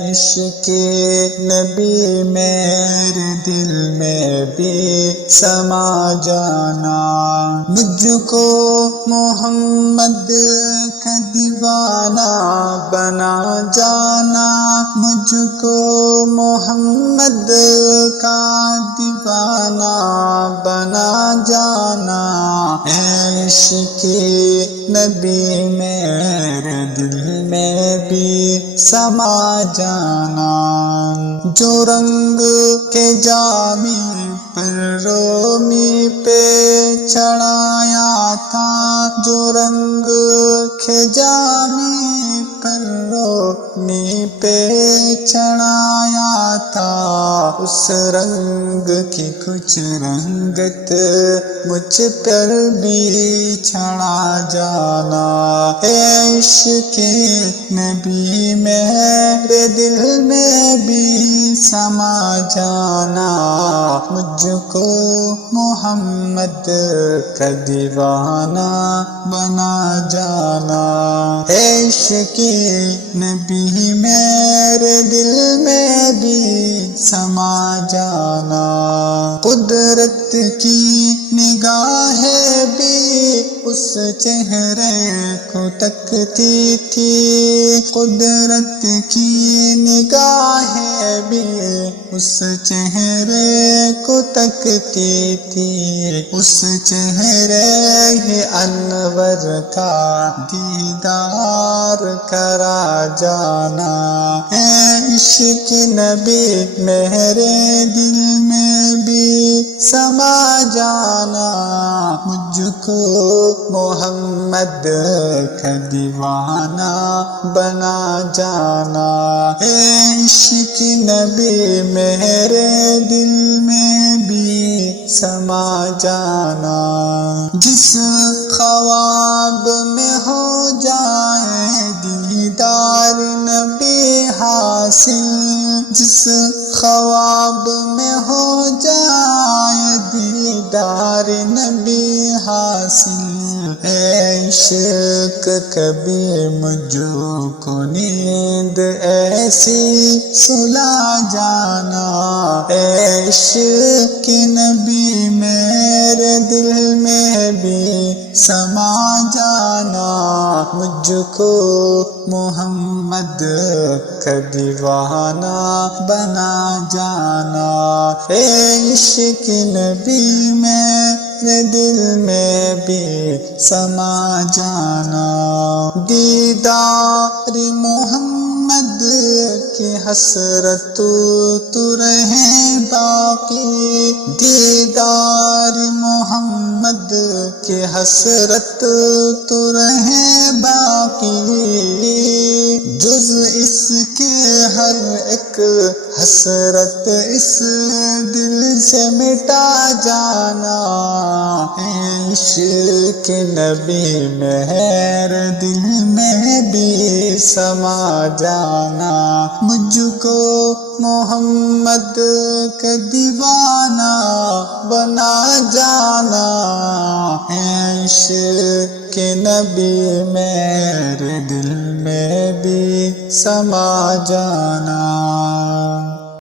عشق نبی میرے دل میں بھی سما جانا، مجھ کو محمد کا دیوانہ بنا جانا، مجھ کو محمد کا دیوانہ بنا جانا، عشق نبی میرے دل میں بھی سما جانا، جو رنگ کے جامی پر رومی پہ چڑھایا تھا، جو رنگ کے جامی پر رومی پہ چڑھایا تھا، اس رنگ کی کچھ رنگت مجھ پر بھی چڑھا جانا، عشق نبی میرے دل میں بھی سما جانا، مجھ کو محمد کا دیوانہ بنا جانا، عشق نبی میرے دل میں بھی سما جانا، قدرت کی نگاہیں بھی اس چہرے کو تکتی تھی، قدرت کی نگاہیں بھی اس چہرے کو تکتی تھی، اس چہرے ہی انور کا دیدار کرا جانا، عشق نبی میرے دل میں بھی سما جانا، مجھ کو محمد کا دیوانہ بنا جانا، عشق نبی میرے دل میں بھی سما جانا، جس خواب میں ہو جائے دیدار نبی حاصل، جس خواب میں ہو جائے دیدار نبی حاصل، عشق کبھی مجھ کو نیند ایسی سلا جانا، عشق نبی میرے دل میں بھی سما جانا، مجھ کو محمد کا دیوانہ بنا جانا، عشق نبی میرے دل میں بھی سما جانا، دیدار محمد کی حسرت تو رہے باقی، دیدار محمد کی حسرت تو رہے باقی، جز اس کے ہر ایک حسرت اس دل سے مٹا جانا، عشق نبی میرے دل میں بھی سما جانا، مجھ کو محمد کا دیوانہ بنا جانا، عشق نبی میرے دل میں بھی سما جانا۔